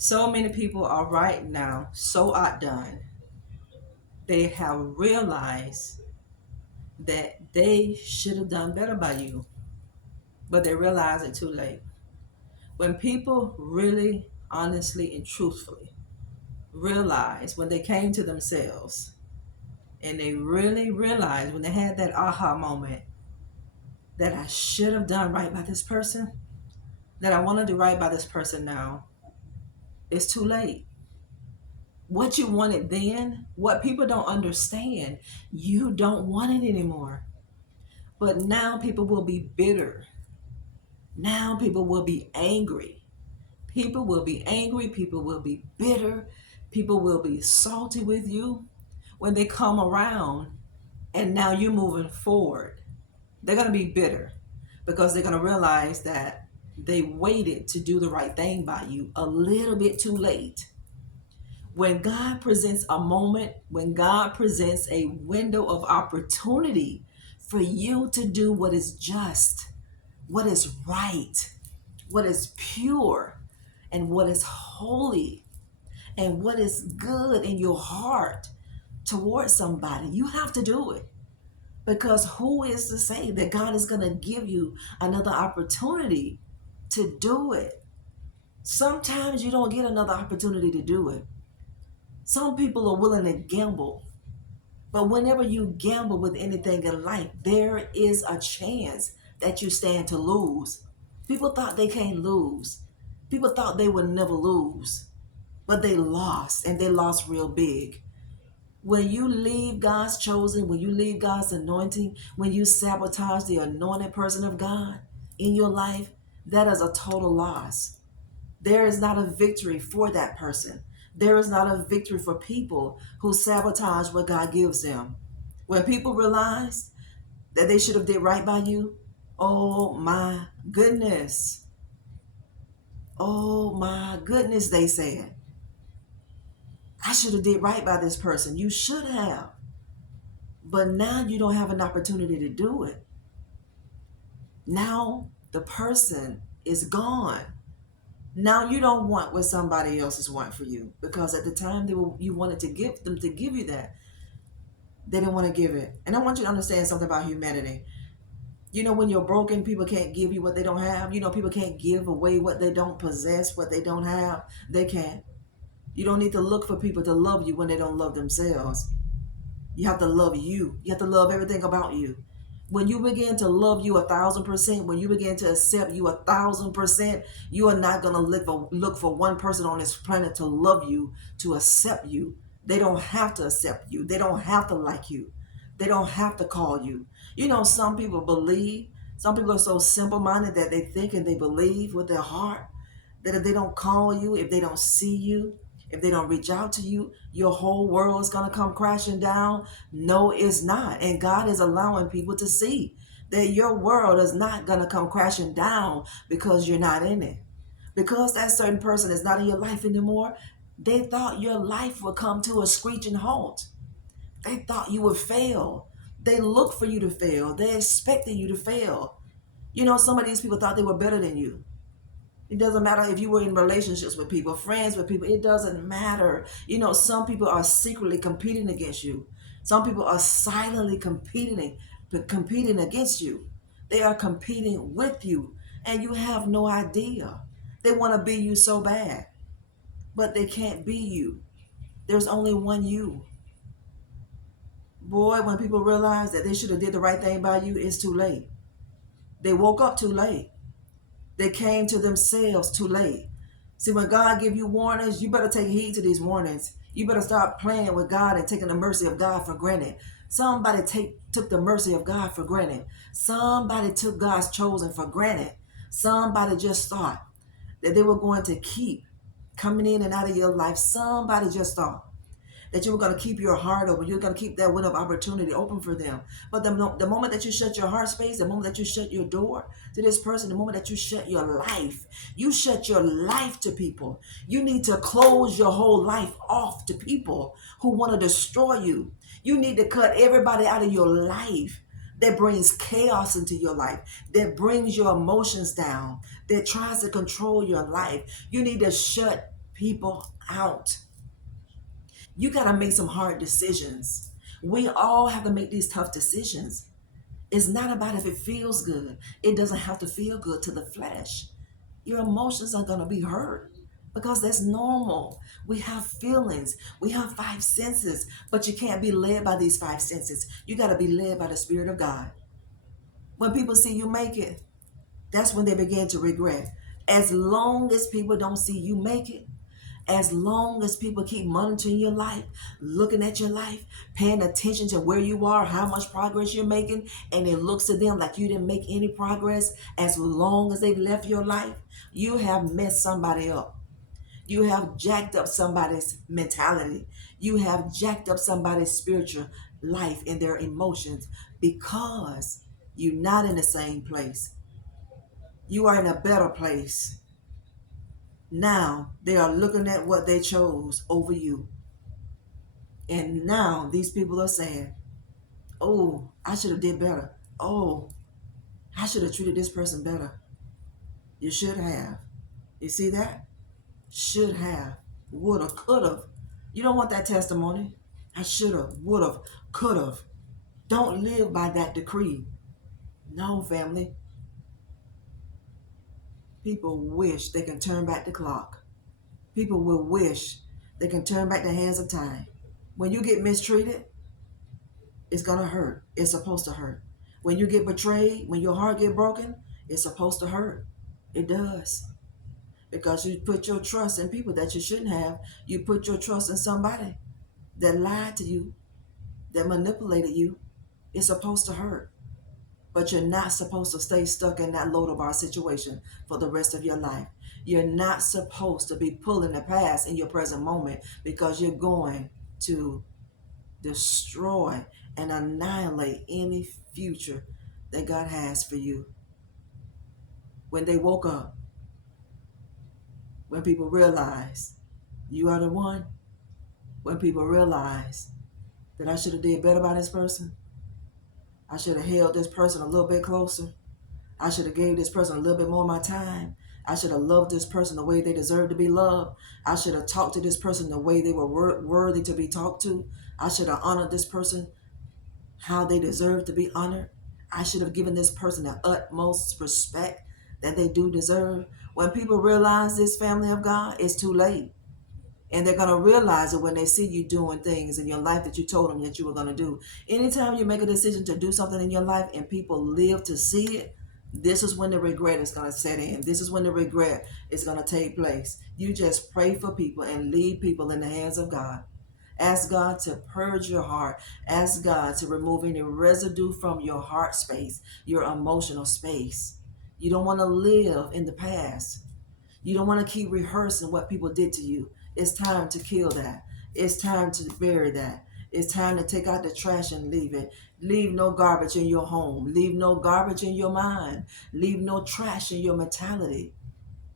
So many people are right now so outdone. They have realized that they should have done better by you, but they realize it too late. When people really, honestly, and truthfully realize when they came to themselves and they really realized when they had that aha moment that I should have done right by this person, that I want to do right by this person now, it's too late. What you wanted then, what people don't understand, you don't want it anymore. But now people will be bitter. Now people will be angry. People will be angry. People will be bitter. People will be salty with you when they come around and now you're moving forward. They're going to be bitter because they're going to realize that they waited to do the right thing by you a little bit too late. When God presents a moment, when God presents a window of opportunity for you to do what is just, what is right, what is pure, and what is holy, and what is good in your heart towards somebody, you have to do it. Because who is to say that God is going to give you another opportunity to do it? Sometimes you don't get another opportunity to do it. Some people are willing to gamble. But whenever you gamble with anything in life, there is a chance that you stand to lose. People thought they can't lose. People thought they would never lose. But they lost, and they lost real big. When you leave God's chosen, when you leave God's anointing, when you sabotage the anointed person of God in your life, that is a total loss. There is not a victory for that person. There is not a victory for people who sabotage what God gives them. When people realize that they should have did right by you, oh my goodness. Oh my goodness, they said. I should have did right by this person. You should have. But now you don't have an opportunity to do it. Now the person is gone. Now you don't want what somebody else is want for you because at the time you wanted to give them to give you that, they didn't want to give it. And I want you to understand something about humanity. You know, when you're broken, people can't give you what they don't have. You know, people can't give away what they don't possess, what they don't have. They can't. You don't need to look for people to love you when they don't love themselves. You have to love you. You have to love everything about you. When you begin to love you 1,000%, when you begin to accept you 1,000%, you are not going to look for one person on this planet to love you, to accept you. They don't have to accept you. They don't have to like you. They don't have to call you. You know, some people believe, some people are so simple-minded that they think and they believe with their heart that if they don't call you, if they don't see you, if they don't reach out to you, your whole world is going to come crashing down. No, it's not. And God is allowing people to see that your world is not going to come crashing down because you're not in it. Because that certain person is not in your life anymore, they thought your life would come to a screeching halt. They thought you would fail. They looked for you to fail. They expected you to fail. You know, some of these people thought they were better than you. It doesn't matter if you were in relationships with people, friends with people. It doesn't matter. You know, some people are secretly competing against you. Some people are silently competing against you. They are competing with you, and you have no idea. They want to be you so bad, but they can't be you. There's only one you. Boy, when people realize that they should have did the right thing by you, it's too late. They woke up too late. They came to themselves too late. See, when God give you warnings, you better take heed to these warnings. You better start playing with God and taking the mercy of God for granted. Somebody took the mercy of God for granted. Somebody took God's chosen for granted. Somebody just thought that they were going to keep coming in and out of your life. Somebody just thought that you were going to keep your heart open. You're going to keep that window of opportunity open for them. But the moment that you shut your heart space, the moment that you shut your door to this person, the moment that you shut you shut your life to people. You need to close your whole life off to people who want to destroy you. You need to cut everybody out of your life that brings chaos into your life, that brings your emotions down, that tries to control your life. You need to shut people out. You got to make some hard decisions. We all have to make these tough decisions. It's not about if it feels good. It doesn't have to feel good to the flesh. Your emotions are going to be hurt because that's normal. We have feelings. We have five senses, but you can't be led by these five senses. You got to be led by the Spirit of God. When people see you make it, that's when they begin to regret. As long as people don't see you make it, as long as people keep monitoring your life, looking at your life, paying attention to where you are, how much progress you're making, and it looks to them like you didn't make any progress, as long as they've left your life, you have messed somebody up. You have jacked up somebody's mentality. You have jacked up somebody's spiritual life and their emotions because you're not in the same place. You are in a better place. Now they are looking at what they chose over you. And now these people are saying, oh, I should have did better. Oh, I should have treated this person better. You should have. You see that? Should have. Would have. Could have. You don't want that testimony. I should have. Would have. Could have. Don't live by that decree. No, family. People wish they can turn back the clock. People will wish they can turn back the hands of time. When you get mistreated, it's going to hurt. It's supposed to hurt. When you get betrayed, when your heart get broken, it's supposed to hurt. It does. Because you put your trust in people that you shouldn't have. You put your trust in somebody that lied to you, that manipulated you. It's supposed to hurt. But you're not supposed to stay stuck in that Lodabar situation for the rest of your life. You're not supposed to be pulling the past in your present moment because you're going to destroy and annihilate any future that God has for you. When they woke up, when people realize you are the one, when people realize that I should have did better by this person, I should have held this person a little bit closer, I should have gave this person a little bit more of my time, I should have loved this person the way they deserve to be loved, I should have talked to this person the way they were worthy to be talked to, I should have honored this person how they deserve to be honored, I should have given this person the utmost respect that they do deserve. When people realize this, family of God, it's too late. And they're going to realize it when they see you doing things in your life that you told them that you were going to do. Anytime you make a decision to do something in your life and people live to see it, this is when the regret is going to set in. This is when the regret is going to take place. You just pray for people and leave people in the hands of God. Ask God to purge your heart. Ask God to remove any residue from your heart space, your emotional space. You don't want to live in the past. You don't want to keep rehearsing what people did to you. It's time to kill that. It's time to bury that. It's time to take out the trash and leave it. Leave no garbage in your home. Leave no garbage in your mind. Leave no trash in your mentality.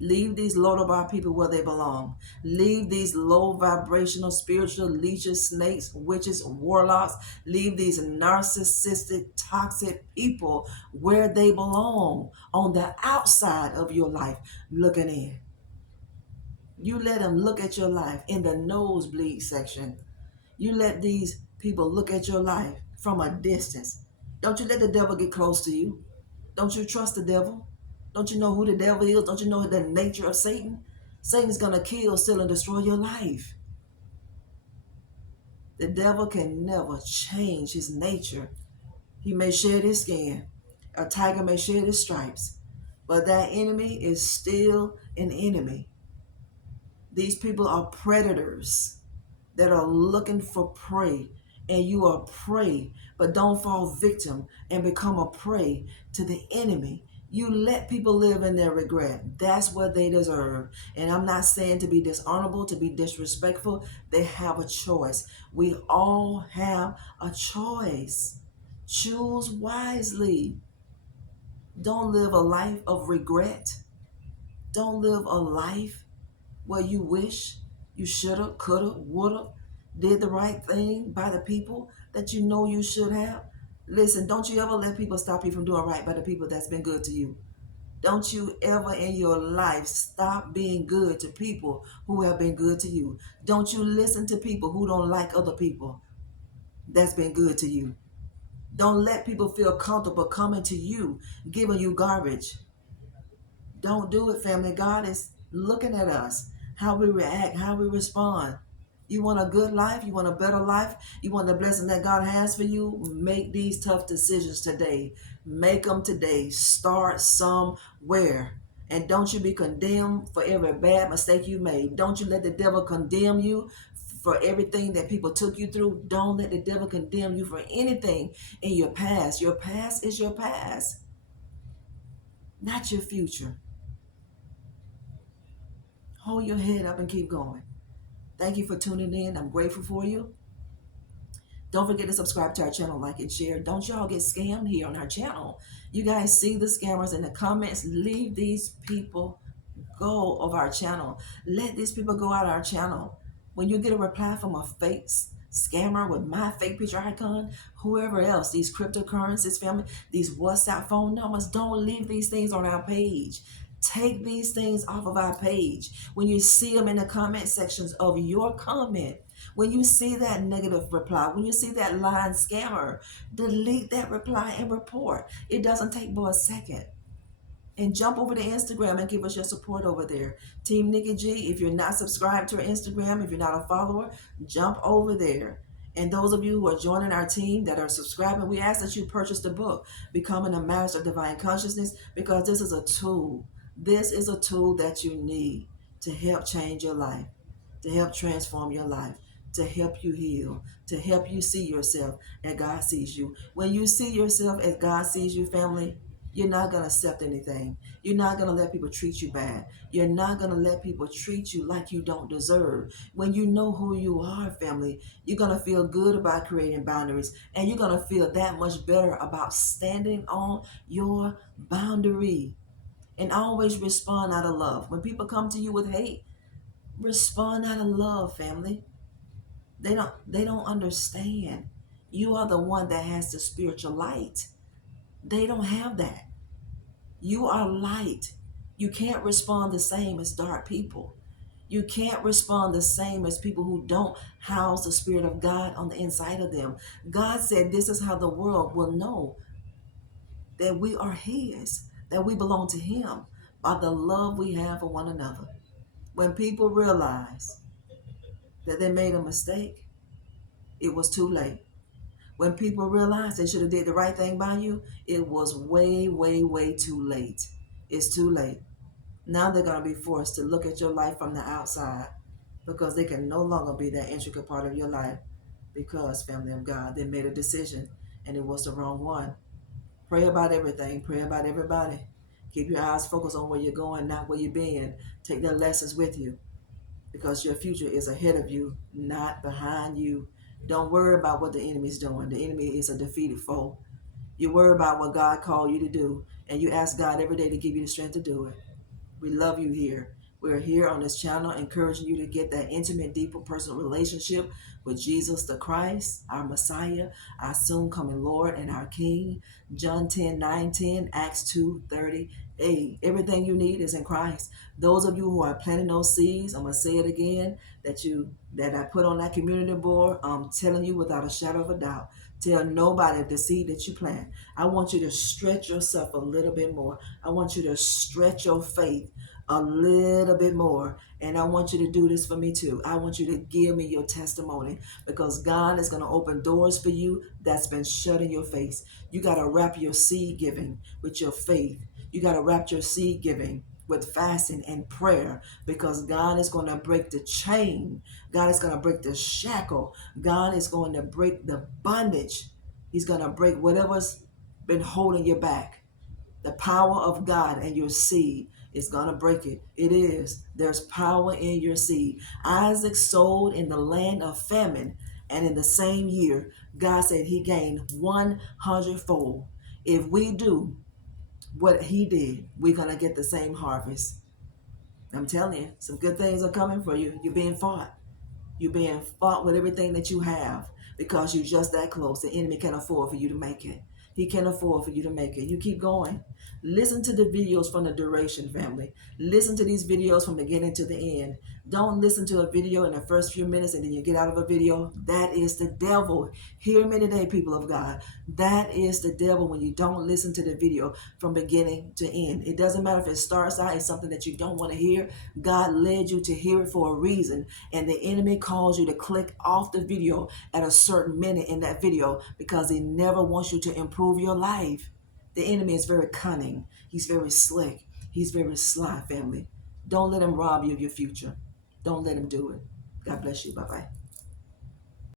Leave these Lodabar people where they belong. Leave these low vibrational spiritual leeches, snakes, witches, warlocks. Leave these narcissistic, toxic people where they belong, on the outside of your life, looking in. You let them look at your life in the nosebleed section. You let these people look at your life from a distance. Don't you let the devil get close to you. Don't you trust the devil? Don't you know who the devil is? Don't you know the nature of Satan? Satan's going to kill, steal, and destroy your life. The devil can never change his nature. He may shed his skin. A tiger may shed his stripes. But that enemy is still an enemy. These people are predators that are looking for prey. And you are prey, but don't fall victim and become a prey to the enemy. You let people live in their regret. That's what they deserve. And I'm not saying to be dishonorable, to be disrespectful. They have a choice. We all have a choice. Choose wisely. Don't live a life of regret. Don't live a life where you wish you shoulda, coulda, woulda, did the right thing by the people that you know you should have. Listen, don't you ever let people stop you from doing right by the people that's been good to you. Don't you ever in your life stop being good to people who have been good to you. Don't you listen to people who don't like other people that's been good to you. Don't let people feel comfortable coming to you, giving you garbage. Don't do it, family. God is looking at us, how we react, how we respond. You want a good life? You want a better life? You want the blessing that God has for you? Make these tough decisions today. Make them today. Start somewhere. And don't you be condemned for every bad mistake you made. Don't you let the devil condemn you for everything that people took you through. Don't let the devil condemn you for anything in your past. Your past is your past, not your future. Hold your head up and keep going. Thank you for tuning in. I'm grateful for you. Don't forget to subscribe to our channel, like and share. Don't y'all get scammed here on our channel. You guys see the scammers in the comments. Leave these people go of our channel. Let these people go out of our channel. When you get a reply from a fake scammer with my fake picture icon, whoever else, these cryptocurrencies, family, these WhatsApp phone numbers, don't leave these things on our page. Take these things off of our page. When you see them in the comment sections of your comment, when you see that negative reply, when you see that lying scammer, delete that reply and report. It doesn't take but a second. And jump over to Instagram and give us your support over there. Team Nikki G, if you're not subscribed to our Instagram, if you're not a follower, jump over there. And those of you who are joining our team that are subscribing, we ask that you purchase the book, Becoming a Master of Divine Consciousness, because this is a tool. This is a tool that you need to help change your life, to help transform your life, to help you heal, to help you see yourself as God sees you. When you see yourself as God sees you, family, you're not going to accept anything. You're not going to let people treat you bad. You're not going to let people treat you like you don't deserve. When you know who you are, family, you're going to feel good about creating boundaries. And you're going to feel that much better about standing on your boundary. And always respond out of love. When people come to you with hate, respond out of love, family. They don't understand. You are the one that has the spiritual light. They don't have that. You are light. You can't respond the same as dark people. You can't respond the same as people who don't house the Spirit of God on the inside of them. God said this is how the world will know that we are His, that we belong to Him, by the love we have for one another. When people realize that they made a mistake, it was too late. When people realize they should have did the right thing by you, it was way, way, way too late. It's too late. Now they're going to be forced to look at your life from the outside because they can no longer be that intricate part of your life because, family of God, they made a decision and it was the wrong one. Pray about everything. Pray about everybody. Keep your eyes focused on where you're going, not where you've been. Take the lessons with you because your future is ahead of you, not behind you. Don't worry about what the enemy's doing. The enemy is a defeated foe. You worry about what God called you to do, and you ask God every day to give you the strength to do it. We love you here. We're here on this channel encouraging you to get that intimate, deeper personal relationship with Jesus the Christ, our Messiah, our soon coming Lord and our King. John 10:9-10, Acts 2:38. Everything you need is in Christ. Those of you who are planting those seeds, I'm going to say it again, that I put on that community board, I'm telling you without a shadow of a doubt, tell nobody the seed that you plant. I want you to stretch yourself a little bit more. I want you to stretch your faith a little bit more. And I want you to do this for me too. I want you to give me your testimony because God is going to open doors for you that's been shut in your face. You got to wrap your seed giving with your faith. You got to wrap your seed giving with fasting and prayer because God is going to break the chain. God is going to break the shackle. God is going to break the bondage. He's going to break whatever's been holding you back. The power of God and your seed is going to break it. It is. There's power in your seed. Isaac sowed in the land of famine, and in the same year, God said he gained 100-fold. If we do what he did, we're going to get the same harvest. I'm telling you, some good things are coming for you. You're being fought. You're being fought with everything that you have because you're just that close. The enemy can't afford for you to make it. He can't afford for you to make it. You keep going. Listen to the videos from the duration, family. Listen to these videos from beginning to the end. Don't listen to a video in the first few minutes and then you get out of a video. That is the devil. Hear me today, people of God. That is the devil when you don't listen to the video from beginning to end. It doesn't matter if it starts out as something that you don't want to hear. God led you to hear it for a reason. And the enemy calls you to click off the video at a certain minute in that video because he never wants you to improve your life. The enemy is very cunning. He's very slick. He's very sly, family. Don't let him rob you of your future. Don't let him do it. God bless you. Bye-bye.